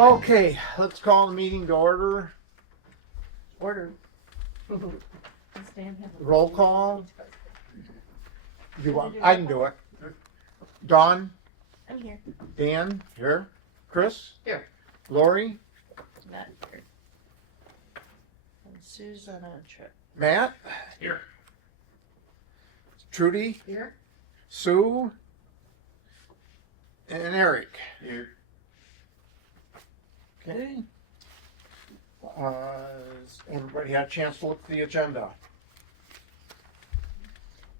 Okay, let's call the meeting to order. Order. Roll call. You want? I can do it. Dawn, I'm here. Dan, here. Chris, Here. Lori, Not here. And Sue's on a trip. Matt, Here. Trudy, Here? Sue, and Eric. Here. Okay. Everybody had a chance to look at the agenda?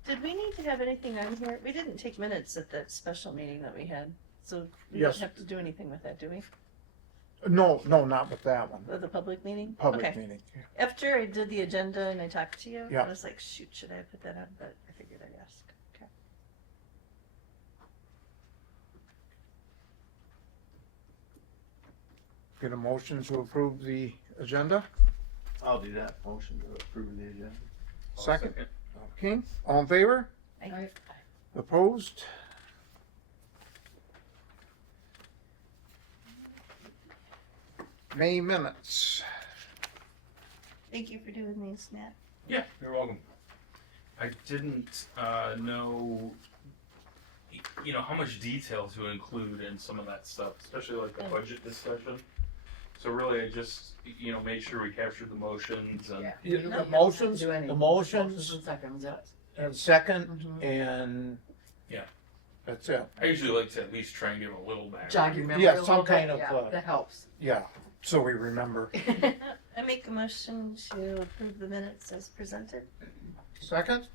Did we need to have anything on here? We didn't take minutes at that special meeting that we had, so we Yes. don't have to do anything with that, do we? No, not with that one. With the public meeting? Public Okay. meeting. After I did the agenda and I talked to you, Yeah. I was like, shoot, should I put that on? But I figured I'd ask. Okay. Get a motion to approve the agenda? I'll do that. Motion to approve the agenda. Second. Okay, all in favor? I- Opposed? May minutes. Thank you for doing these, Matt. Yeah, you're welcome. I didn't know, how much detail to include in some of that stuff, especially like the budget discussion. So really, I just, made sure we captured the motions and. The No, motions, do any. the motions, and seconds, yes. and second, Mhm. and. Yeah. That's it. I usually like to at least try and give a little background. Jog your memory Yeah, a little some bit, kind of, yeah, that helps. Yeah, so we remember. I make a motion to approve the minutes as presented. Second,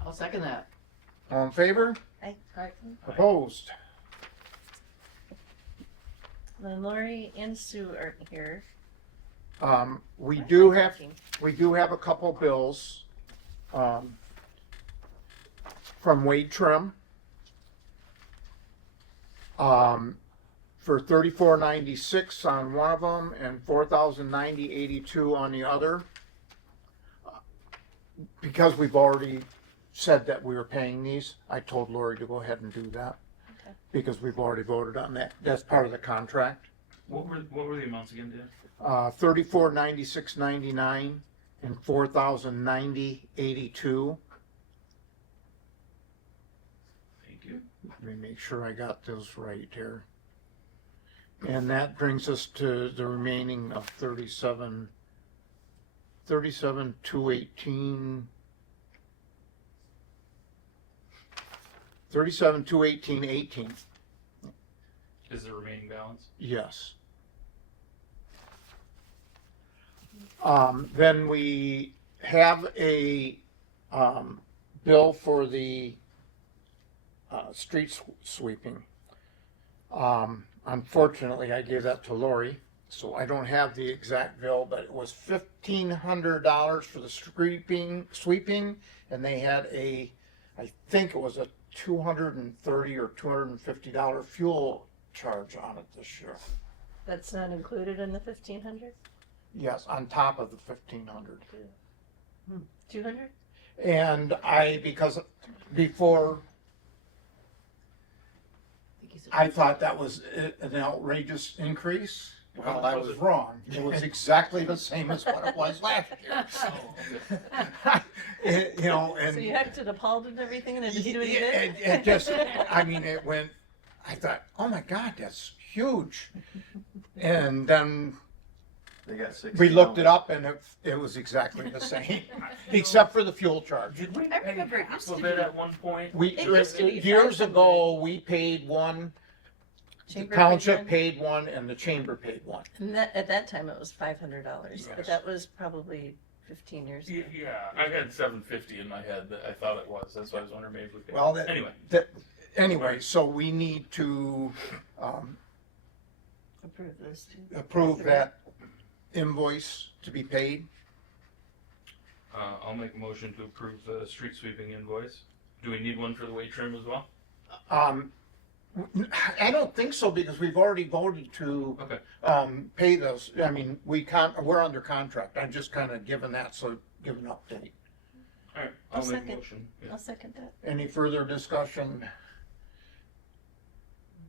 I'll second that. all in favor? I, Opposed? then Lori and Sue aren't here. We Why am do I have, talking? we do have a couple bills, from Wade Trim. For $34.96 on one of them and $4,090.82 on the other. Because we've already said that we were paying these, I told Lori to go ahead and do that. Okay. Because we've already voted on that. That's part of the contract. What were the amounts again, Dan? $34.96.99 and $4,090.82. Thank you. Let me make sure I got those right here. And that brings us to the remaining of 218. 18. Is the remaining balance? Yes. Then we have a, bill for the, street sweeping. Unfortunately, I gave that to Lori, so I don't have the exact bill, but it was $1,500 for the sweeping, and they had I think it was a $230 or $250 fuel charge on it this year. That's not included in the 1,500? Yes, on top of the 1,500. 200? And because before, I thought that was an outrageous increase. Well, I was wrong. It was exactly the same as what it was last year. And So you acted appalled and everything and it didn't do any good? it just, it went, I thought, oh my God, that's huge. And then They got 6. we looked it up and it was exactly the same, except for the fuel charge. Did we I pay remember it half used of to it be- at one point? We, It used to be years 500. ago, we paid one, the Chamber township paid paid one, and the chamber paid one. one? And at that time, it was $500, Yes. but that was probably 15 years ago. Yeah, I had 750 in my head that I thought it was. That's why I was wondering maybe if we paid. Well, Anyway. so we need to Approve those two. approve that invoice to be paid. I'll make a motion to approve the street sweeping invoice. Do we need one for the weight trim as well? I don't think so, because we've already voted to Okay. pay those. We're under contract. I'm just kind of giving that, give an update. All right, I'll I'll make a second. motion. Yeah. I'll second that. Any further discussion?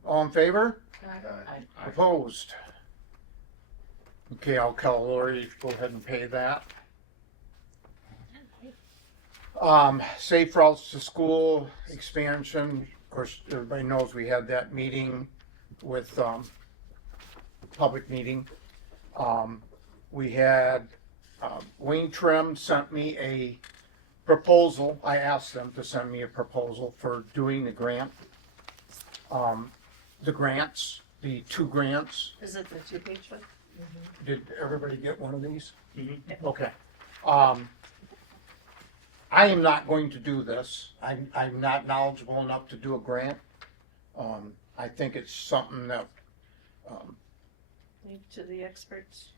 All in favor? Aye. Opposed? Okay, I'll tell Lori to go ahead and pay that. Safe routes to school expansion, of course, everybody knows we had that meeting with, public meeting. We had, Wayne Trim sent me a proposal. I asked them to send me a proposal for doing the grant. The grants, the 2 grants. Is it the 2-page one? Did everybody get one of these? Mhm. Okay. I am not going to do this. I'm not knowledgeable enough to do a grant. I think it's something that, Leave to the experts.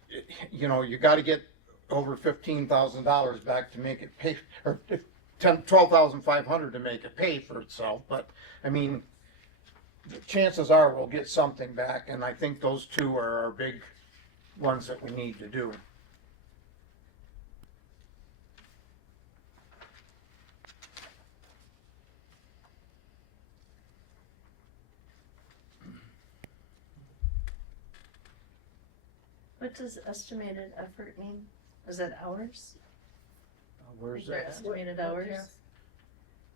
you know, you gotta get over $15,000 back to make it pay, or 12,500 to make it pay for itself, but, I mean, the chances are we'll get something back, and I think those 2 are our big ones that we need to do. What does estimated effort mean? Is that hours? Where's Their that? estimated hours?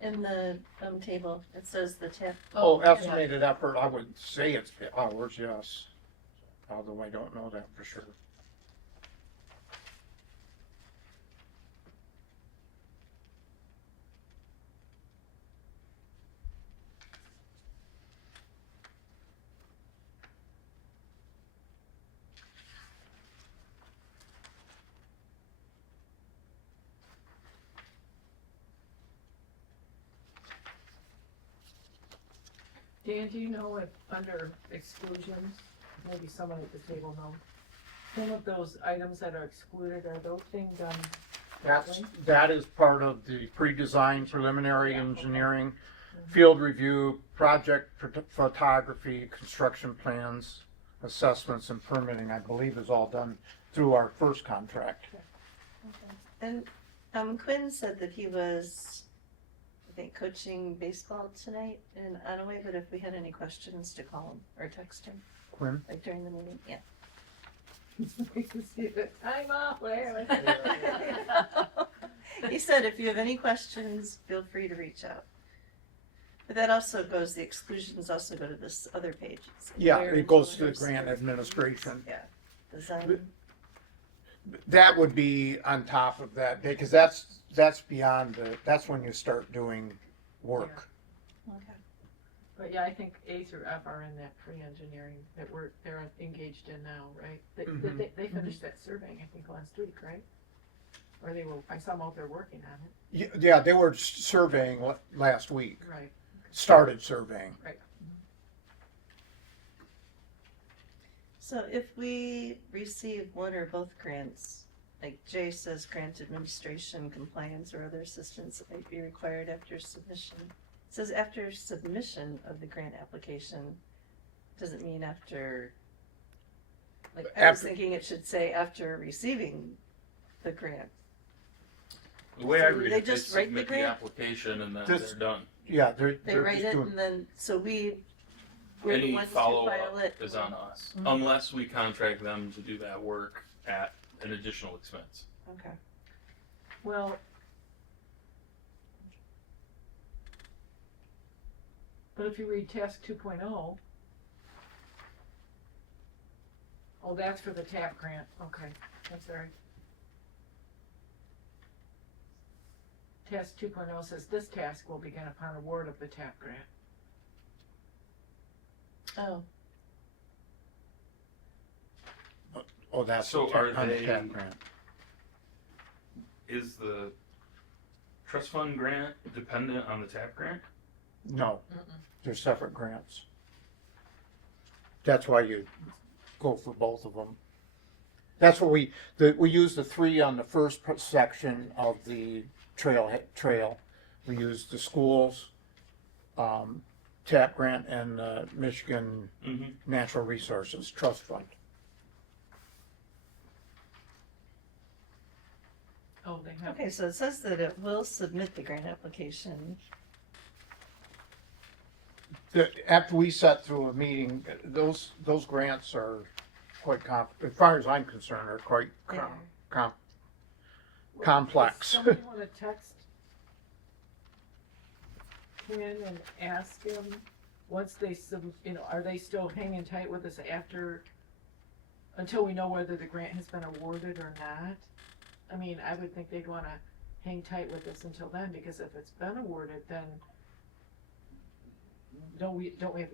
In the, table, it says the tap. Oh, estimated effort, I would say it's hours, yes. Although I don't know that for sure. Dan, do you know if under exclusions, maybe someone at the table knows, some of those items that are excluded, are those things done that way? That is part of the pre-design preliminary engineering, field review, project photography, construction plans, assessments and permitting, I believe is all done through our first contract. And, Quinn said that he was, I think, coaching baseball tonight in Onaway, but if we had any questions to call him or text him, Quinn? like during the meeting, yeah. Time off, whatever. He said if you have any questions, feel free to reach out. But that also goes, the exclusions also go to this other page. It's Yeah, where it goes to the influencers- grant administration. Yeah, design, That would be on top of that, because that's beyond that's when you start doing work. okay. But yeah, I think A through F are in that pre-engineering that they're engaged in now, right? Mhm. They finished that surveying, I think, last week, right? Or they were, I saw them out there working on it. Yeah, they were surveying last week, Right. started surveying. So if we receive one or both grants, like Jay says, grant administration, compliance, or other assistance that might be required after submission. It says after submission of the grant application, doesn't mean after, like, I was After- thinking it should say after receiving the grant. The way I So read they it, they just write the submit the grant? application and then This- they're done. Yeah, They they're write just it doing. and then, so we're the Any ones who file follow-up it. is on us, Mhm. unless we contract them to do that work at an additional expense. Okay. Well, but if you read task 2.0, oh, that's for the TAP grant, okay, that's all right. Task 2.0 says this task will begin upon award of the TAP grant. Oh, Oh, that's So the are on the they- TAP grant. Is the trust fund grant dependent on the TAP grant? No, they're separate grants. That's why you go for both of them. That's what we use the 3 on the first section of the trail. We use the schools, TAP grant, and Michigan Mm-hmm. Natural Resources Trust Fund. Oh, they have, okay, so it says that it will submit the grant application. After we sat through a meeting, those grants are quite as far as I'm concerned, are quite They are. complex. Does somebody wanna text Ken and ask him, once they are they still hanging tight with us until we know whether the grant has been awarded or not? I mean, I would think they'd wanna hang tight with us until then, because if it's been awarded, then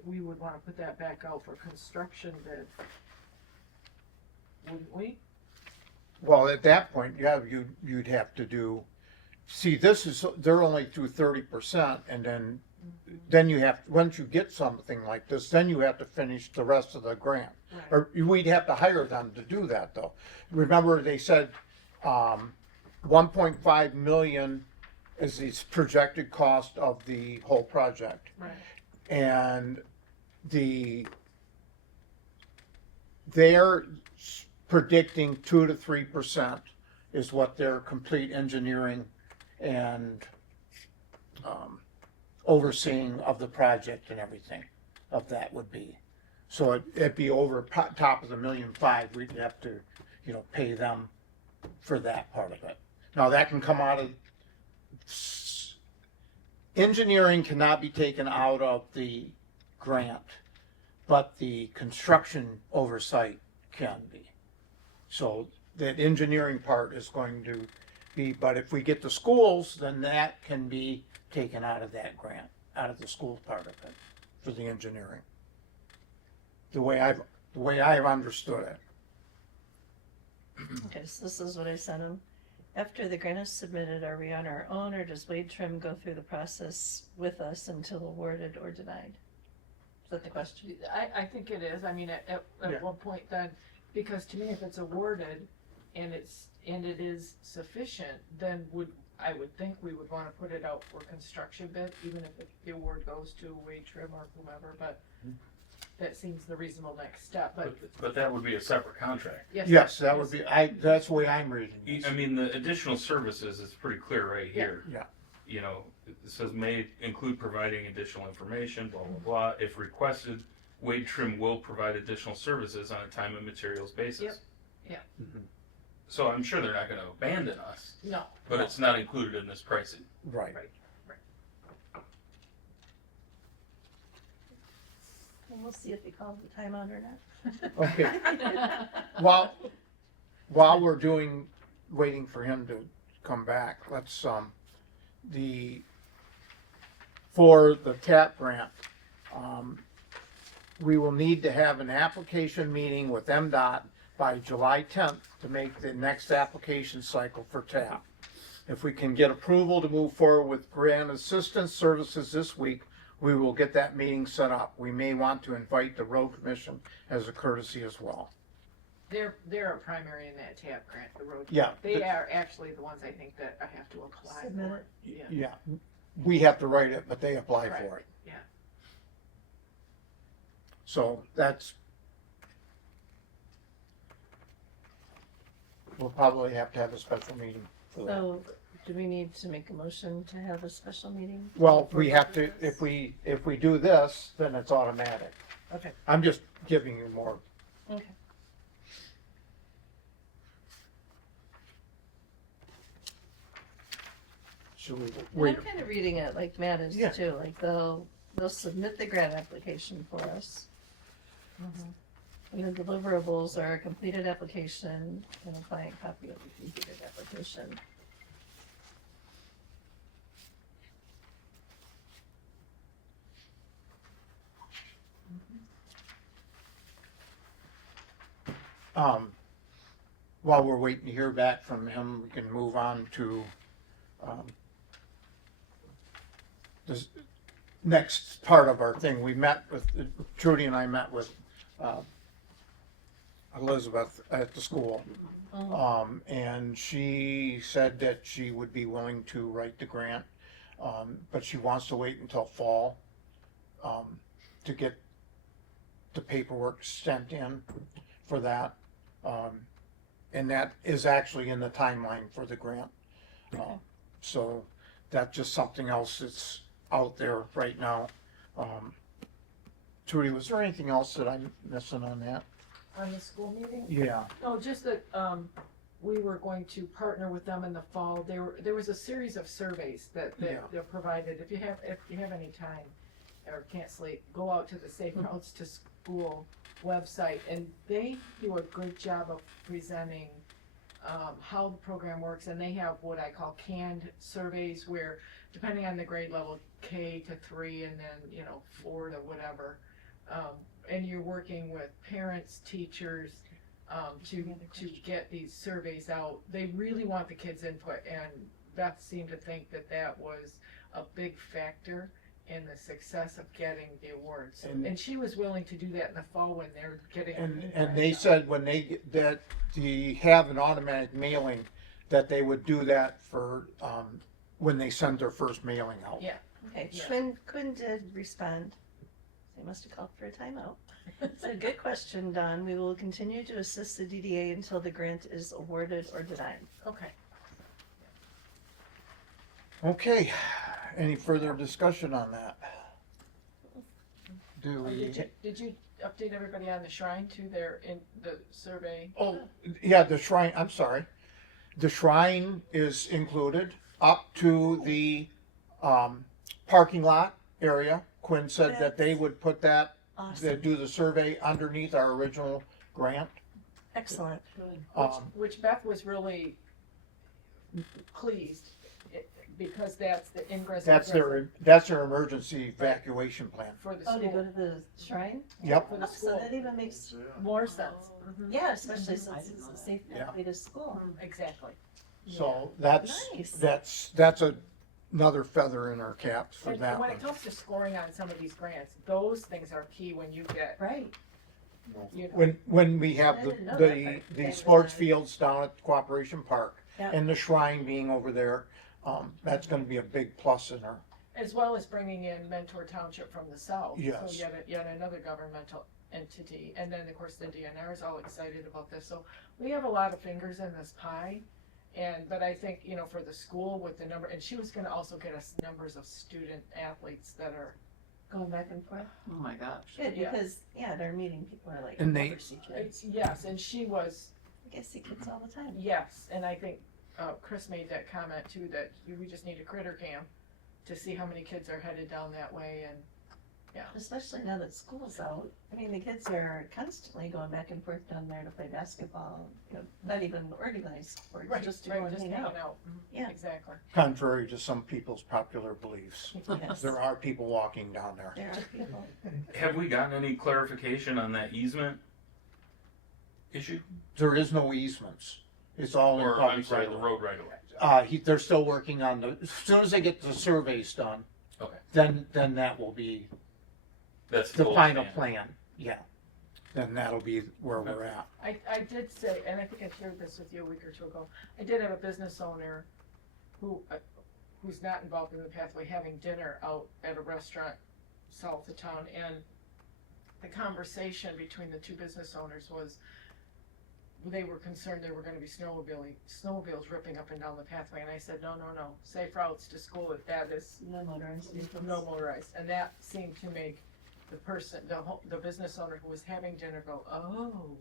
we would wanna put that back out for construction bid, wouldn't we? Well, at that point, yeah, you'd have to do, see, they're only through 30%, and then you have, once you get something like this, then you have to finish the rest of the grant. Right. Or we'd have to hire them to do that, though. Remember, they said, 1.5 million is the projected cost of the whole project. Right. And they're predicting 2 to 3% is what their complete engineering and overseeing of the project and everything of that would be. So it'd be over top of the 1.5 million. We'd have to, pay them for that part of it. Now that can come out of, engineering cannot be taken out of the grant, but the construction oversight can be. So that engineering part is going to be, but if we get the schools, then that can be taken out of that grant, out of the school part of it, for the engineering. The way I've understood it. Okay, so this is what I sent him. After the grant is submitted, are we on our own, or does Wade Trim go through the process with us until awarded or denied? Is that the question? I think it is, I mean, at Yeah. one point then, because to me, if it's awarded and it is sufficient, then I would think we would wanna put it out for construction bid, even if the award goes to Wade Trim or whomever, but that seems the reasonable next step, but But that would be a separate contract. Yes, that would be, that's the way I'm reading this. I mean, the additional services is pretty clear right here. Yeah. It says may include providing additional information, blah, blah, blah. If requested, Wade Trim will provide additional services on a time and materials basis. Yep. Mhm. So I'm sure they're not gonna abandon us, No. but it's not included in this pricing. Right. And we'll see if he calls the timeout or not. Okay. While we're waiting for him to come back, let's, for the TAP grant, we will need to have an application meeting with MDOT by July 10th to make the next application cycle for TAP. If we can get approval to move forward with grant assistance services this week, we will get that meeting set up. We may want to invite the road commission as a courtesy as well. They're a primary in that TAP grant, the road. Yeah. They are actually the ones I think that I have to apply Submit for. it. Yeah. Yeah, we have to write it, but they apply Right. for it. Yeah. So we'll probably have to have a special meeting for that. So, do we need to make a motion to have a special meeting? Well, we have to, if we do this, then it's automatic. Okay. I'm just giving you more. Okay. Should we And wait? I'm kind of reading it like Matt is Yeah. too, like they'll submit the grant application for us. And the deliverables are a completed application and a client copy of the completed application. While we're waiting to hear back from him, we can move on to, this next part of our thing. We met with, Trudy and I met with, Elizabeth at the school. And she said that she would be willing to write the grant, but she wants to wait until fall, to get the paperwork sent in for that. And that is actually in the timeline for the grant. So that's just something else that's out there right now. Trudy, was there anything else that I'm missing on that? on the school meeting? Yeah, No, just that, we were going to partner with them in the fall. There was a series of surveys that Yeah. they're provided. If you have any time or can't sleep, go out to the Safe Routes to School website, and they do a good job of presenting how the program works, and they have what I call canned surveys where, depending on the grade level, K to 3 and then, 4 to whatever, and you're working with parents, teachers, to get these surveys out. They really want the kids' input, and Beth seemed to think that was a big factor in the success of getting the awards. And she was willing to do that in the fall when they're getting. and they said when they get that, they have an automatic mailing, that they would do that for, when they send their first mailing out. Yeah. Okay, Yeah. Quinn did respond. They must have called for a timeout. So good question, Don. We will continue to assist the DDA until the grant is awarded or denied. Okay. Okay, any further discussion on that? Do we, Did you update everybody on the shrine too? They're in the survey. oh, yeah, the shrine, I'm sorry. The shrine is included up to the, parking lot area. Quinn said that they would put that, Awesome. do the survey underneath our original grant. Excellent. Which Beth was really pleased, because that's the ingress. That's egress that's their emergency evacuation plan. for the Oh, to go school. to the shrine? Yep. For the Oh, so school. that even makes, More sense. yeah, especially since it's a safe Yeah. way to school. Exactly. So that's, Nice. that's another feather in our caps for And that when one. it comes to scoring on some of these grants, those things are key when you get, Right. When we have I didn't know the, that part. the Thank sports God. fields down at Cooperation Park Yeah. and the shrine being over there, that's gonna be a big plus in our, as well as bringing in Mentor Township from the south. Yes. So yet another governmental entity, and then of course the DNR is all excited about this, so we have a lot of fingers in this pie. But I think, for the school with the number, and she was gonna also get us numbers of student athletes that are, Going back and forth. Oh my gosh. Good, Yeah. because, yeah, their meeting, people are like, And they- never see kids. yes, and she was, I guess see kids all the time. yes, and I think, Chris made that comment too, that we just need a critter cam to see how many kids are headed down that way, and Especially now that school's out. I mean, the kids are constantly going back and forth down there to play basketball, not even organized sports, just to go and just hang hanging out. out. Yeah. Exactly. contrary to some people's popular beliefs. Yes. There are people walking down there. There are people. Have we gotten any clarification on that easement issue? There is no easements. It's all in Or, I'm public sorry, right the of way. road right away? They're still working on as soon as they get the surveys done. Okay. Then that will be That's the full final span. plan, yeah. Then that'll be where we're at. I did say, and I think I shared this with you a week or two ago, I did have a business owner who's not involved in the pathway having dinner out at a restaurant south of town, and the conversation between the two business owners was, they were concerned there were gonna be snowmobiles ripping up and down the pathway, and I said, no, safe routes to school, if that is No motorized vehicles. no motorized, and that seemed to make the person, the business owner who was having dinner go, oh,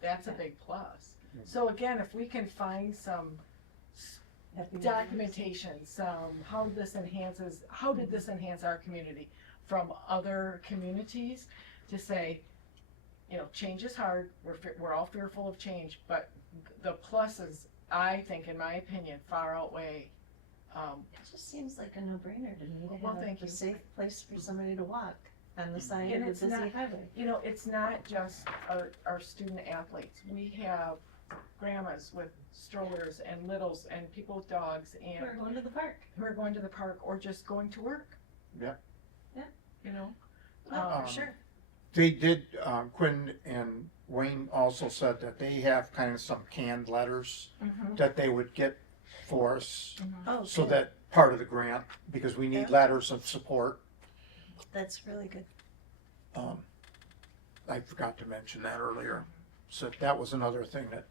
that's a big plus. So again, if we can find some Happy memories. documentation, how did this enhance our community from other communities, to say, change is hard, we're all fearful of change, but the pluses, I think, in my opinion, far outweigh. It just seems like a no-brainer to me to Well, have thank a you. safe place for somebody to walk on the side And of it's the busy not- highway. It's not just our student athletes. We have grandmas with strollers and littles and people with dogs and We're going to the park. who are going to the park or just going to work. Yeah. Yeah. Oh, Oh, Um, for sure. They did, Quinn and Wayne also said that they have kind of some canned letters that they would get for us. Oh, So good. that part of the grant, because we need Yeah. letters of support. That's really good. I forgot to mention that earlier. So that was another thing that,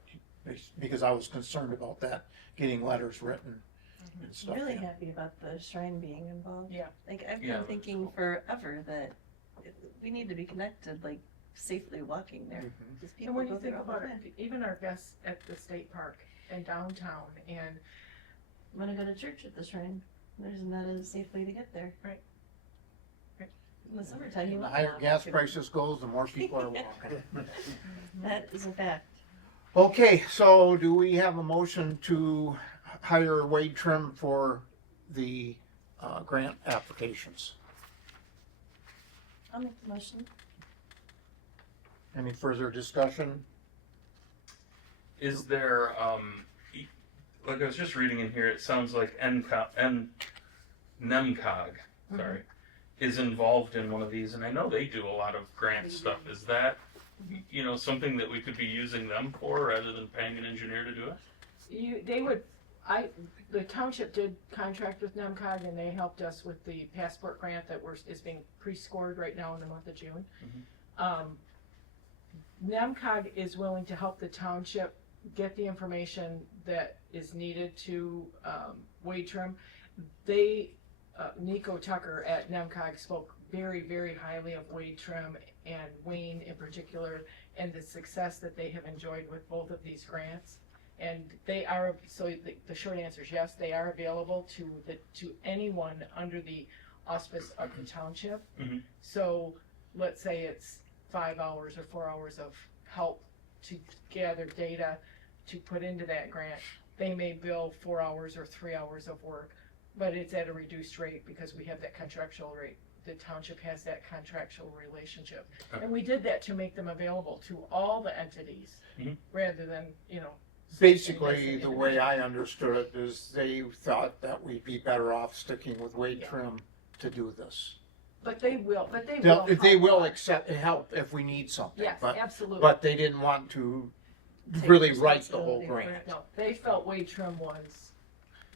because I was concerned about that, getting letters written and stuff. Really yeah. happy about the shrine being involved. Yeah. Like, I've Yeah. been thinking forever that we need to be connected, like, safely walking there. Mhm. 'Cause And people when go you think there all the about time. it, even our guests at the state park and downtown and, I'm gonna go to church at the shrine. There's not a safe way to get there. Right. Right. In the summertime, you The won't higher walk. gas prices goes, the more people are walking. That is a fact. Okay, so do we have a motion to hire Wade Trim for the grant applications? I'll make the motion. Any further discussion? Is there, like I was just reading in here, it sounds like NEMCOG, sorry, is involved in one of these, and I know they do a lot of grant They stuff. do. Is that, something that we could be using them for rather than paying an engineer to do it? the township did contract with NEMCOG and they helped us with the passport grant that is being pre-scored right now in the month of June. NEMCOG is willing to help the township get the information that is needed to Wade Trim. Nico Tucker at NEMCOG spoke very, very highly of Wade Trim and Wayne in particular, and the success that they have enjoyed with both of these grants. And they are, so the short answer is yes, they are available to anyone under the auspice of the township. Mhm. So let's say it's 5 hours or 4 hours of help to gather data to put into that grant. They may bill 4 hours or 3 hours of work, but it's at a reduced rate because we have that contractual rate. The township has that contractual relationship. Okay. And we did that to make them available to all the entities Mhm. rather than, Basically, the way I understood it is they thought that we'd be better off sticking with Wade Yeah. Trim to do this. But they will. They help will us. accept help if we need something, Yes, but absolutely. they didn't want to Take really write the whole responsibility for grant. No, they felt Wade Trim was.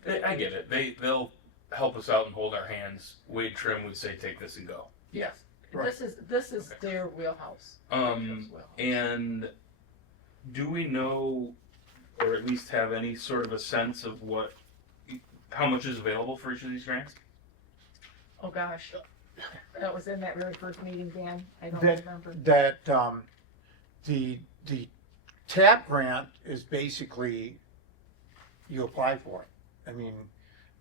I get it. They'll help us out and hold our hands. Wade Trim would say, take this and go. Yes. Right. This is Okay. their wheelhouse. And do we know, or at least have any sort of a sense of how much is available for each of these grants? Oh, gosh. That was in that very first meeting, Dan. I don't That- remember. That the TAP grant is basically, you apply for it. I mean,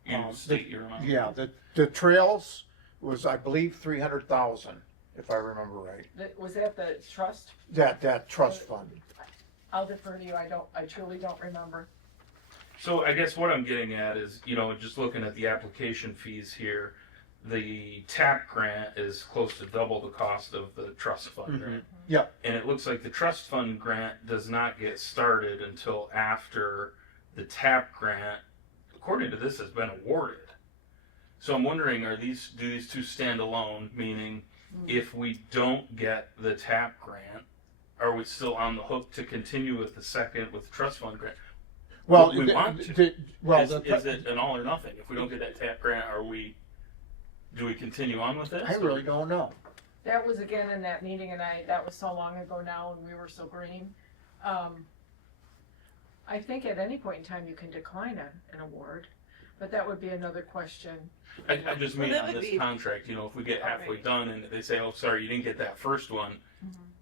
You state your amount. yeah, the trails was, I believe, 300,000, if I remember right. Was that the trust? That trust fund. I'll defer to you. I truly don't remember. So I guess what I'm getting at is, just looking at the application fees here, the TAP grant is close to double the cost of the trust fund Mhm. grant. Yep. And it looks like the trust fund grant does not get started until after the TAP grant, according to this, has been awarded. So I'm wondering, do these two stand alone? Meaning, if we don't get the TAP grant, are we still on the hook to continue with the trust fund grant? Well, We want to. Is it an all or nothing? If we don't get that TAP grant, do we continue on with this? I really don't know. That was again in that meeting, and that was so long ago now, and we were so green. I think at any point in time you can decline an award, but that would be another question. I just Well, mean that on would this be- contract, if we get halfway Right. done and they say, oh, sorry, you didn't get that first one,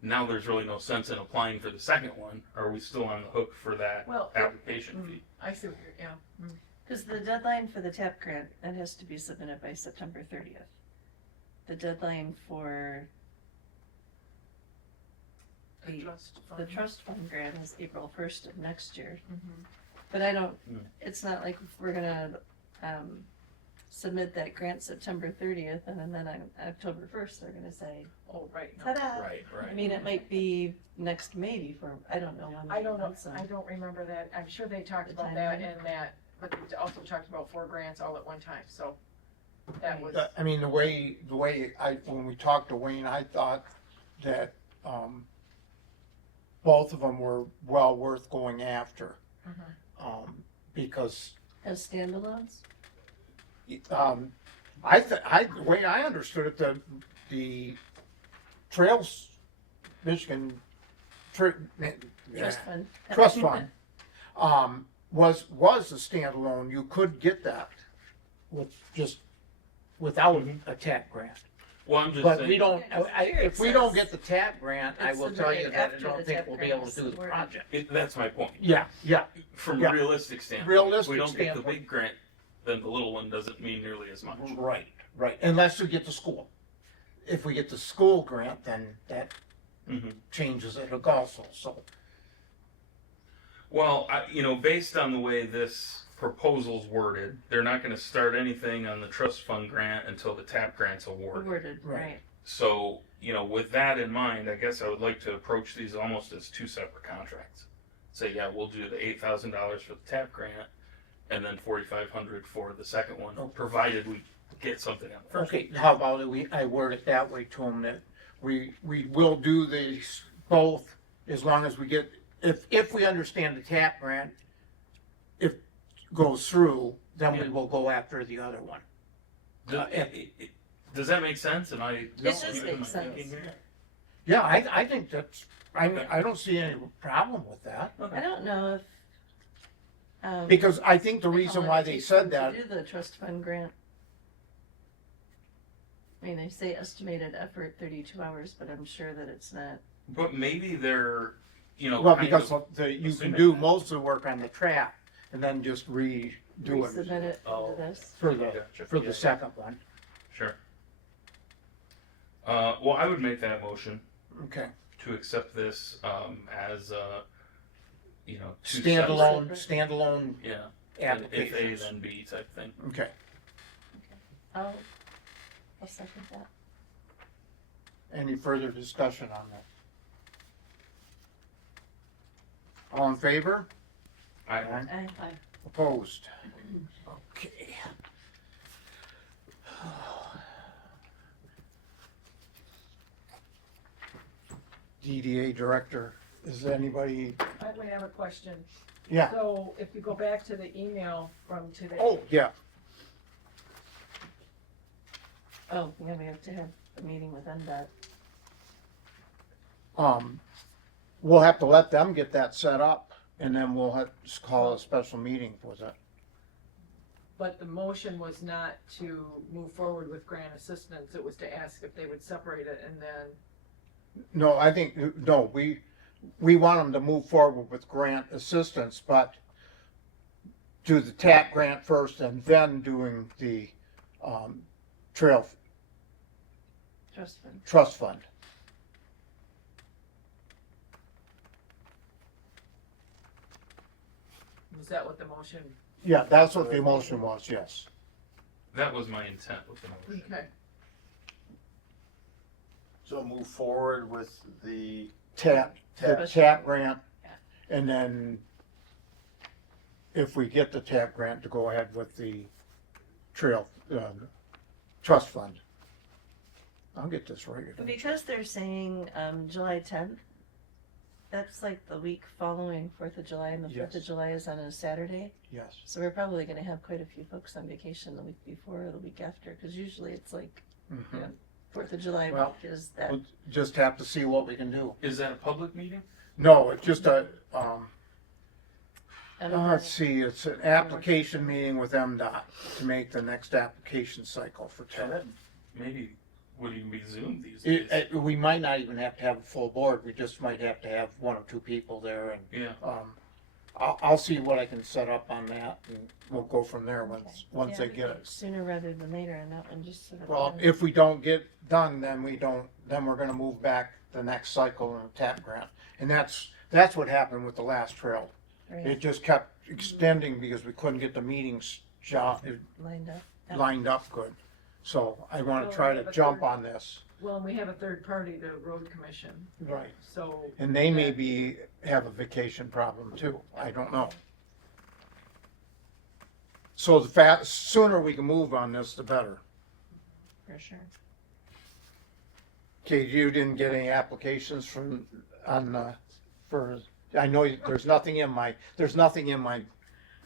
now there's really no sense in applying for the second one. Are we still on the hook for that Well, application fee? I see what you're, yeah. Because the deadline for the TAP grant, it has to be submitted by September 30th. The deadline for The trust the fund. trust fund grant is April 1st of next year. Mhm. But I don't, Mm. it's not like we're gonna, submit that grant September 30th and then on October 1st, they're gonna say, Oh, right. No. ta-da! Right, I right. mean, it might be next May before, I don't know. when I don't know. that's, I don't remember that. I'm sure they talked The about that timeline? and that, but they also talked about 4 grants all at one time. So that was. I mean, the way when we talked to Wayne, I thought that both of them were well worth going after. Because As standalones? the way I understood it, the Trails Michigan Trust fund. Trust Fund was a standalone. You could get that without Mhm. a TAP grant. Well, I'm just But saying. we don't, Yeah, 'cause here if it we don't says get the TAP grant, I it's will the tell night you that I after don't the think TAP we'll be grant able to is do the awarded. project. That's my point. Yeah, yeah, From Yeah. a realistic standpoint. Realistic if we don't get the standpoint. big grant, then the little one doesn't mean nearly as much. right, right, unless we get the school. If we get the school grant, then that Mm-hmm. changes it also, so. Well, based on the way this proposal's worded, they're not going to start anything on the trust fund grant until the TAP grant's awarded. Awarded, Right. right. So, with that in mind, I guess I would like to approach these almost as two separate contracts. Say, yeah, we'll do the $8,000 for the TAP grant, and then $4,500 for the second one, provided we get something on the first. Okay, how about I word it that way to them, that we will do these both as long as we get, if we understand the TAP grant, if it goes through, then we Yeah. will go after the other one. Does that make sense? And It does make sense. Yeah, I think that's, I don't see any problem with that. I don't know if. Because I think the how reason long why it they takes said them that, to do the trust fund grant. I mean, they say estimated effort 32 hours, but I'm sure that it's not. But maybe they're, well, kind because of you can assuming do that. most of the work on the trap and then just redo Resubmit it it Oh. into this. for Gotcha. the Yeah. second one. Sure. Well, I would make that motion Okay. to accept this as, two Standalone, separate. standalone Yeah. If A applications. then B type thing. Okay. I'll second that. Any further discussion on that? All in favor? I Aye. Opposed? Okay. DDA director, is anybody, I would have a question. yeah, So if you go back to the email from today. oh, yeah, Oh, yeah, we have to have a meeting with NDOT. we'll have to let them get that set up, and then we'll have to call a special meeting for that. But the motion was not to move forward with grant assistance, it was to ask if they would separate it and then, No, I think, no, we want them to move forward with grant assistance, but do the TAP grant first and then doing the, trail Trust fund. trust fund. was that what the motion? Yeah, that's what the motion was, yes. that was my intent with the motion. Okay, So move forward with the TAP, the Tap. TAP grant, Yeah. and then if we get the TAP grant, to go ahead with the trail, trust fund. I'll get this right. Because they're saying July 10th, that's like the week following 4th of July, and the 4th of Yes. July is on a Saturday. Yes. So we're probably going to have quite a few folks on vacation the week before or the week after, because usually it's like Mhm. 4th of July Well, week is that. We'll just have to see what we can do. Is that a public meeting? No, it's just a, I don't know. let's see, it's an application meeting with MDOT to make the next application cycle for TAP. Maybe would even be Zoom these days. We might not even have to have a full board, we just might have to have one or two people there, and, Yeah. I'll see what I can set up on that, and we'll go from there once Yeah, they we get can it. Sooner rather than later on that one, just so that. Well, if we don't get done, then we're gonna move back the next cycle in a TAP grant. And that's what happened with the last trail. Right, It just kept extending because we couldn't get the meetings lined up. Yeah. lined up good. So I wanna Well, try we to have a jump third- on this. well, and we have a third party, the road commission, Right. so. And they may have a vacation problem too, I don't know. So the sooner we can move on this, the better. For sure. Okay, you didn't get any applications I know there's nothing in my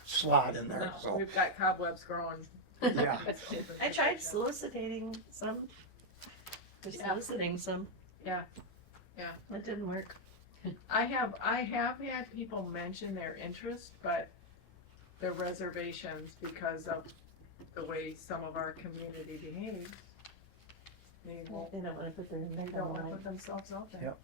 slot in there, No, so, we've got cobwebs growing. yeah. I tried soliciting some. Just Yeah. soliciting some. Yeah, yeah. That didn't work. I have had people mention their interest, but their reservations because of the way some of our community behaves. They won't, They don't wanna put their they name don't wanna on. put themselves out there. Yep.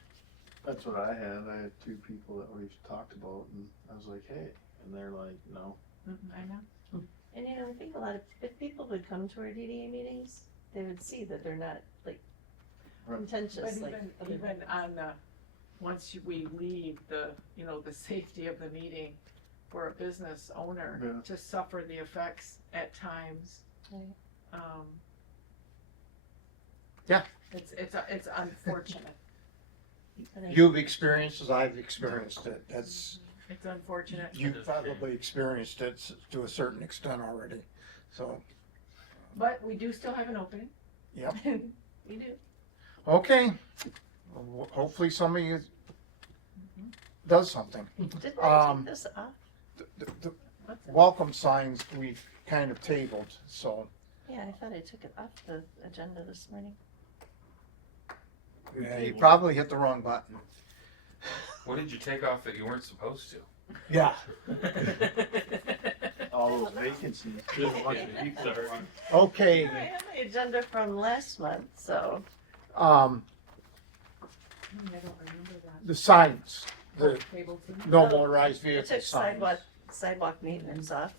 That's what I had. I had two people that we've talked about, and I was like, hey, and they're like, no. I know. And you know, I think a lot of, if people would come to our DDA meetings, they would see that they're not like Right. contentious But like. even, other even meetings. on the, once we leave the, you know, the safety of the meeting for a business owner Yeah. to suffer the effects at times. Right. Um. Yeah. It's unfortunate. But I- You've experienced as I've experienced it. That's, It's unfortunate. you've probably experienced it to a certain extent already. So, But we do still have an opening. yep. We do. Okay. Well, hopefully somebody does something. Did I Um, take this off? The What's that? welcome signs we've kind of tabled, so. Yeah, I thought I took it off the agenda this morning. Yeah, you probably hit the wrong button. What did you take off that you weren't supposed to? Yeah. All those vacancies. Okay, I have my agenda from last month, so. I don't remember that. the signs, the Table two? no motorized I vehicle took signs. sidewalk maintenance off.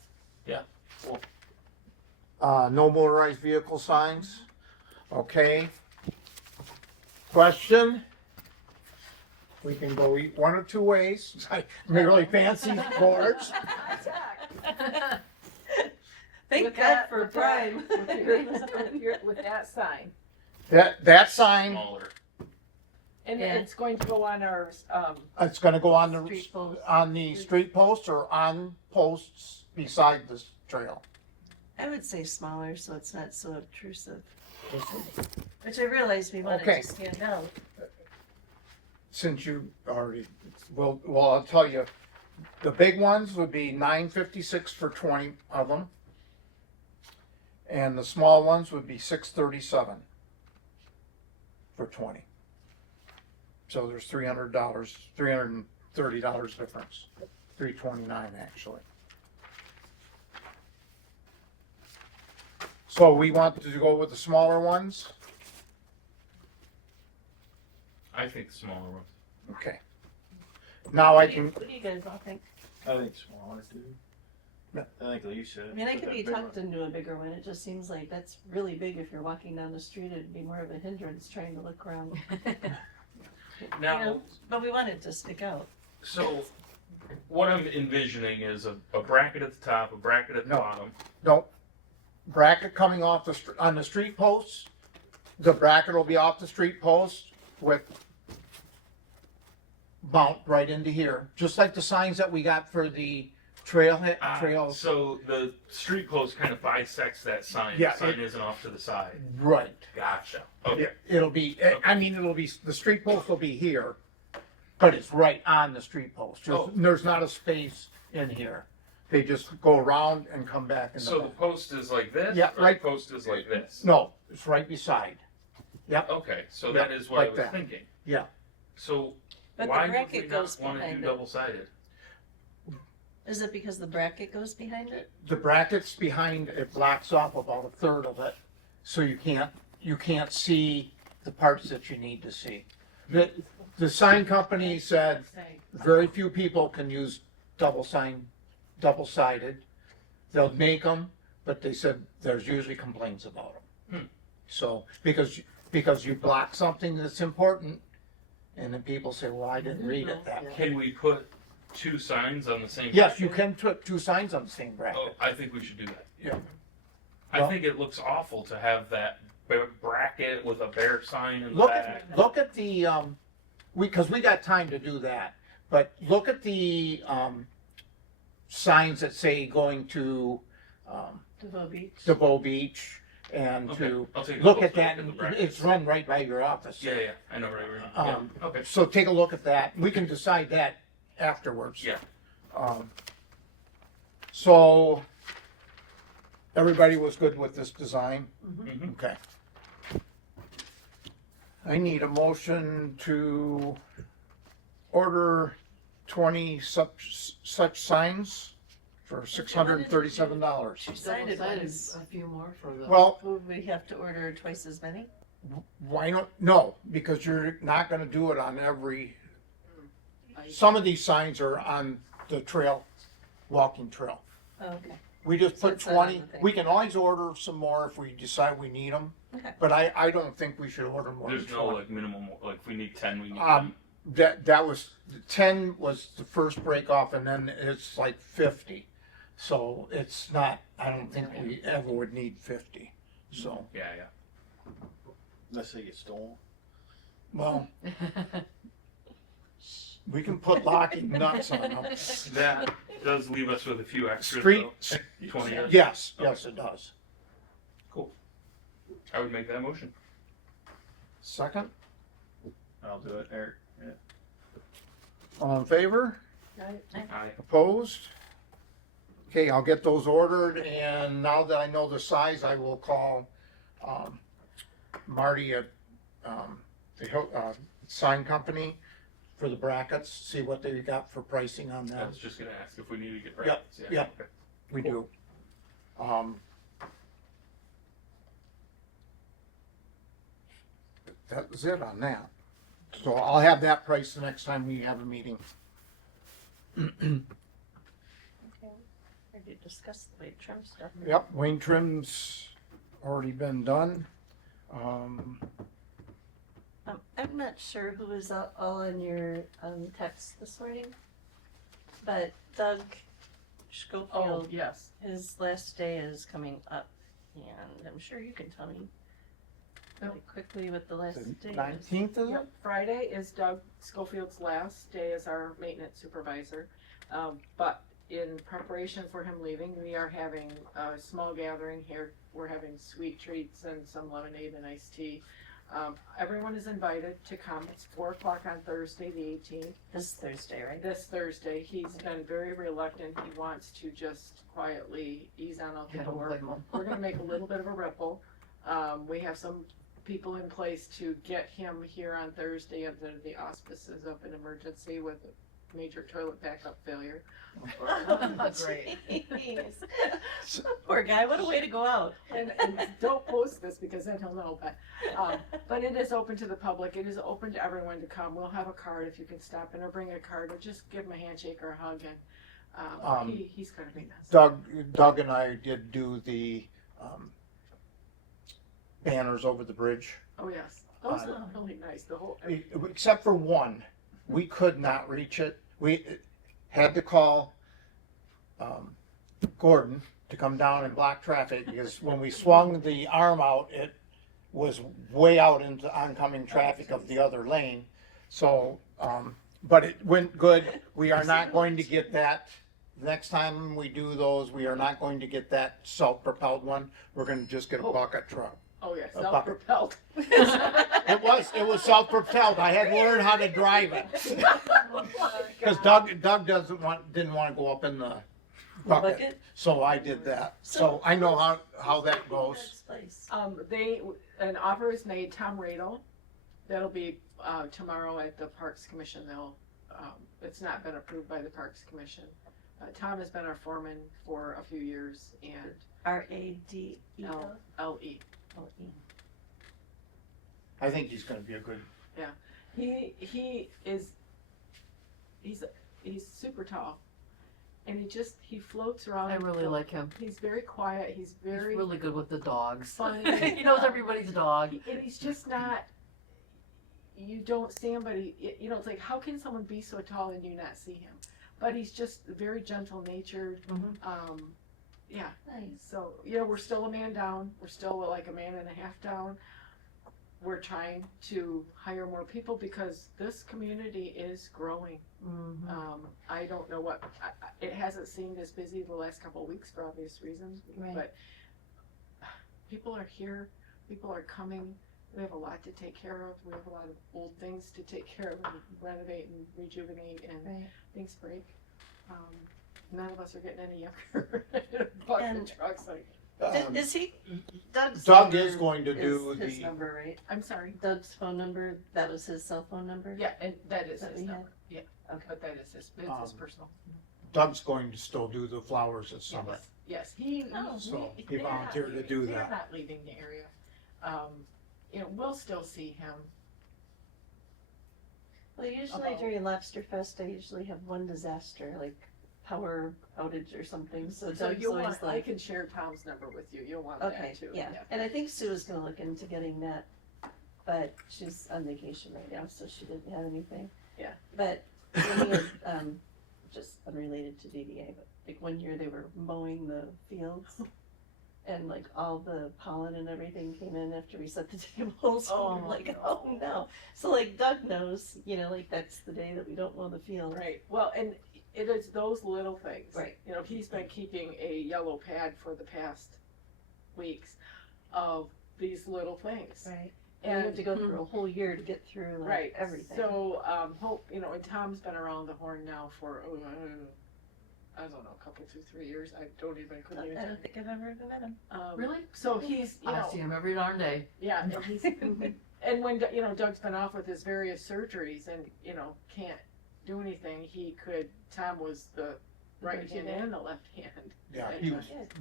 No motorized vehicle signs, okay. Question? We can go one of two ways, really fancy boards. Thank With God that- for with that- Prime. With that sign. That sign, Smaller. And Yeah. it's going to go on our, it's gonna go on Street post. the street posts or on posts beside the trail. I would say smaller, so it's not so obtrusive. Which I realized we wanted Okay. to stand out. Since you already, well, I'll tell you, the big ones would be $9.56 for 20 of them. And the small ones would be $6.37 for 20. So there's $300, $330 difference, $329 actually. So we want to go with the smaller ones? I think the smaller ones. Okay. Now I can, What do you guys all think? I think smaller too. Yeah. I think you should. I mean, I put could that be big one. tucked into a bigger one. It just seems like that's really big if you're walking down the street. It'd be more of a hindrance trying to look around. Now, You know, but we want it to stick out. so what I'm envisioning is a bracket at the top, a bracket at the No. bottom. no, bracket coming off on the street posts. The bracket will be off the street post with mount right into here, just like the signs that we got for the trails. So the street post kind of bisects that sign. Yeah, The sign isn't off to the side. Right. Gotcha. Okay. It'll be, I mean, it'll be, the street post will be here, but it's right on the street post. Oh. There's not a space in here. They just go around and come back in So the the back. post is like this? Yeah, or right. The post is like this? No, it's right beside. Okay, so Yeah, that is what like I was that. thinking. Yeah. So But why the would we bracket not goes want to do behind it. double-sided? Is it because the bracket goes behind it? The brackets behind, it blocks off about a third of it, so you can't see the parts that you need to see. The sign company said very few people can use double-sided. They'll make them, but they said there's usually complaints about them. So, because you block something that's important, and then people say, well, I didn't read it that way. Can we put two signs on the same? Yes, you bracket? can put two signs on the same bracket. Oh, I think we should do that. Yeah. I Well- think it looks awful to have that bracket with a bear sign in the Look back. look at the, because we got time to do that, but look at the, signs that say going to, DeVoe Beach? DeVoe Beach and Okay, to, I'll take a look closer at that, at the and brackets. it's run right by your office. Yeah, I know right where. Um, Yeah. Okay. So take a look at that, we can decide that afterwards. Yeah. So, everybody was good with this design? Mhm. Okay. I need a motion to order 20 such signs for $637. Two-sided Double-sided, ones. a few more for the. Well, Would we have to order twice as many? Why not? No, because you're not gonna do it on every, some of these signs are on the trail, walking trail. Oh, okay. We just So put it's not on 20, the thing. we can always order some more if we decide we need them. Okay. But I don't think we should order more than There's no 20. like minimum, like if we need 10, we need 10. That was, 10 was the first break off and then it's like 50. So it's not, I don't think we ever would need 50. So, Yeah, yeah. Unless they get stolen. well, we can put locking nuts on them. That does leave us with a few extras Street, though. 20 yards. yes, it does. Cool. I would make that motion. Second, I'll do it, Eric. Yeah. all in favor? Aye. Opposed? Okay, I'll get those ordered, and now that I know the size, I will call Marty at the sign company for the brackets, see what they got for pricing on I that. was just gonna ask if we need to get Yep, brackets. yep. Okay. We do. That was it on that. So I'll have that price the next time we have a meeting. Okay. Already discussed the weight trim stuff. Yep, Wayne trim's already been done. I'm not sure who was all in your text this morning, but Doug Oh, Schofield, yes. his last day is coming up, and I'm sure you can tell me really quickly what the last The day is. 19th, is it? Yep, Friday is Doug Schofield's last day as our maintenance supervisor. But in preparation for him leaving, we are having a small gathering here. We're having sweet treats and some lemonade and iced tea. Everyone is invited to come. It's 4 o'clock on Thursday, the 18th. This Thursday, right? This Thursday, he's been very reluctant. He wants to just quietly ease on out the I don't door. blame him. We're gonna make a little bit of a ripple. We have some people in place to get him here on Thursday under the auspices of an emergency with a major toilet backup failure. Great. Jeez. Poor guy, what a way to go out. And don't post this because then he'll know, but it is open to the public. It is open to everyone to come. We'll have a card if you can stop in or bring a card or just give him a handshake or a hug, and he's gonna be nice. Doug and I did do the banners over the bridge. Oh, yes. Those look really nice. The whole, Except for one, we could not reach it. We had to call Gordon to come down and block traffic because when we swung the arm out, it was way out into oncoming traffic of the other lane. So, but it went good. We are not going to get that. Next time we do those, we are not going to get that self-propelled one. We're going to just get a bucket truck. oh, yeah, A self-propelled. It was self-propelled. I had to learn how to drive it. Because Doug didn't want to go up in the bucket, Bucket? so I did that. So I know how that goes. That's place. An offer is made, Tom Radel, that'll be, tomorrow at the Parks Commission, it's not been approved by the Parks Commission. Tom has been our foreman for a few years, and RADEL. LE. I think he's going to be a good. He's super tall, and he floats around. I really like him. He's very quiet. He's He's very really good with the dogs. funny. He knows everybody's dog. And he's just not. You don't see him, but it's like, how can someone be so tall and you not see him? But he's just very gentle natured. Mhm. Yeah. Nice. So we're still a man down. We're still like a man and a half down. We're trying to hire more people because this community is growing. Mhm. I don't know what, it hasn't seemed as busy the last couple of weeks for obvious reasons, Right. but people are here, people are coming, we have a lot to take care of, we have a lot of old things to take care of and renovate and rejuvenate, and Right. things break. None of us are getting any younger. Bucks and trucks, like, Is he, Doug's Doug number is going to do his the. number, right? I'm sorry. Doug's phone number, that was his cell phone number? Yeah, and that is That his we had? number, yeah, Okay. but that is his personal. Doug's going to still do the flowers this summer. Yes, he Oh, So he they're not volunteered to leaving. do They're that. not leaving the area. you know, we'll still see him. Well, usually About- during Lobsterfest, I usually have one disaster, like power outage or something, so So Doug's you always want, I like, can share Tom's number with you, you'll want okay, that too. yeah. And I think Sue is gonna look into getting that, but she's on vacation right now, so she didn't have anything. Yeah. But when we had, just unrelated to DDA, but like one year they were mowing the fields and like all the pollen and everything came in after we set the tables. So Oh, we're like, no. oh no. So like Doug knows, you know, like that's the day that we don't mow the field. Right, well, and it is those little things. Right. You know, he's been keeping a yellow pad for the past weeks of these little things. Right. And you have to go through a whole year to get through like Right, everything. so, hope, you know, and Tom's been around the horn now for, I don't know, a couple, 2-3 years, I don't even, couldn't even I tell don't think I've ever even met him. Really? So he's, you I know, see him every darn day. yeah, and he's, and when, you know, Doug's been off with his various surgeries and, you know, can't do anything, he could, Tom was the right hand and the left hand. Yeah, And, he was, Good.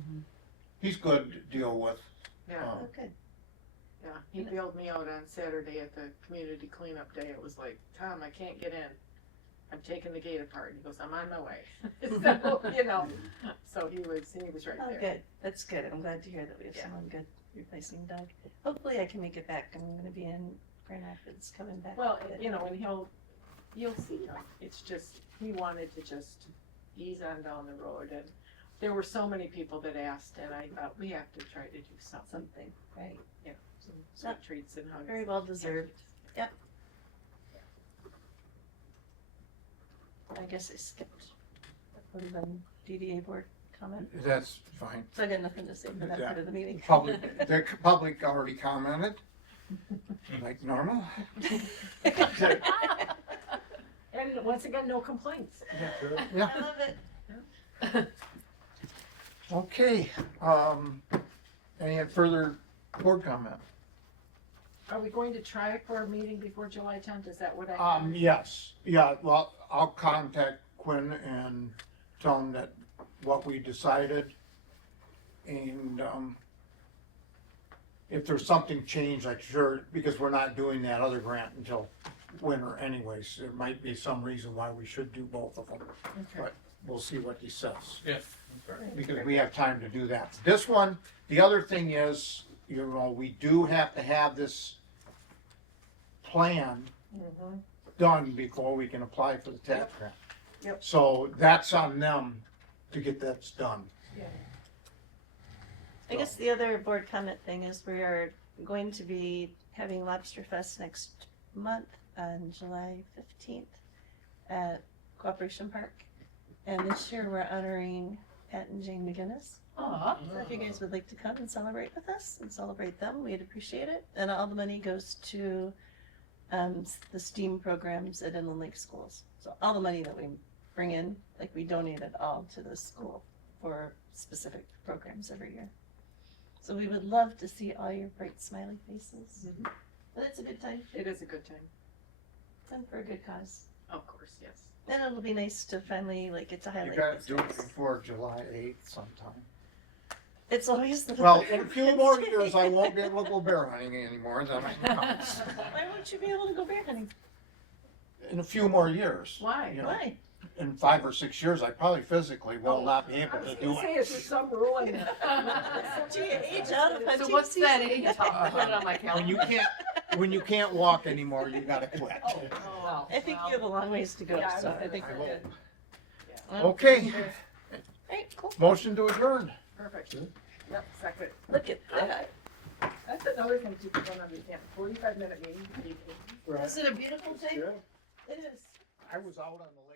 he's good to deal with. Yeah, Oh, good. yeah, he bailed me out on Saturday at the community cleanup day, it was like, Tom, I can't get in. I'm taking the gate apart. He goes, I'm on my way. So, you know, so he was right Oh, there. good. That's good. I'm glad to hear that we have Yeah. someone good replacing Doug. Hopefully I can make it back. I'm gonna be in Grand Rapids coming back. Well, you know, and you'll see him. It's just, he wanted to just ease on down the road and there were so many people that asked and I thought we have to try to do something, Something, right. you know, some sweet treats and hugs. Very well deserved. Yep. I guess I skipped. That would have been DDA board comment. That's fine. So I got nothing to say for that Yeah. part of the meeting. The public already commented, like normal. And once again, no complaints. Yeah, I love it. okay, any further board comment? Are we going to try for a meeting before July 10th? Is that what I have? Yes, yeah, well, I'll contact Quinn and tell him that what we decided. And, if there's something changed, like sure, because we're not doing that other grant until winter anyways, there might be some reason why we should do both of them. But we'll see what he says, Yeah. That's right. because we have time to do that. This one, the other thing is, you know, we do have to have this plan Mhm. done before we can apply for the tax grant. Yep. So that's on them to get that done. I guess the other board comment thing is we are going to be having Lobsterfest next month on July 15th at Cooperation Park. And this year we're honoring Pat and Jane McGinnis. Aw. So if you guys would like to come and celebrate with us and celebrate them, we'd appreciate it. And all the money goes to the STEAM programs at Inland Lake Schools. So all the money that we bring in, like we donate it all to the school for specific programs every year. So we would love to see all your bright smiley faces. But it's a good time It is a good time. and for a good cause. Of course, yes. And it'll be nice to finally like get to You highlight gotta these do it guys. before July 8th sometime. It's always the Well, in a few more years, I won't be able to go bear hunting anymore, then I know. Why won't you be able to go bear hunting? In a few more years. Why? You know, Why? in 5 or 6 years, I probably physically will not be I able was to gonna do say, it. is there some rule in that? Do you age out of hunting So what's that season? age? I'll put it on my calendar. When you can't walk anymore, you gotta quit. Oh, I think you have a long ways to go, Yeah, so I think we're good. Okay, Right, cool. motion to adjourn. Perfect. Yep, second. Look at that. That's another thing people don't understand. 45-minute meeting. Is it a beautiful day? It is. I was out on the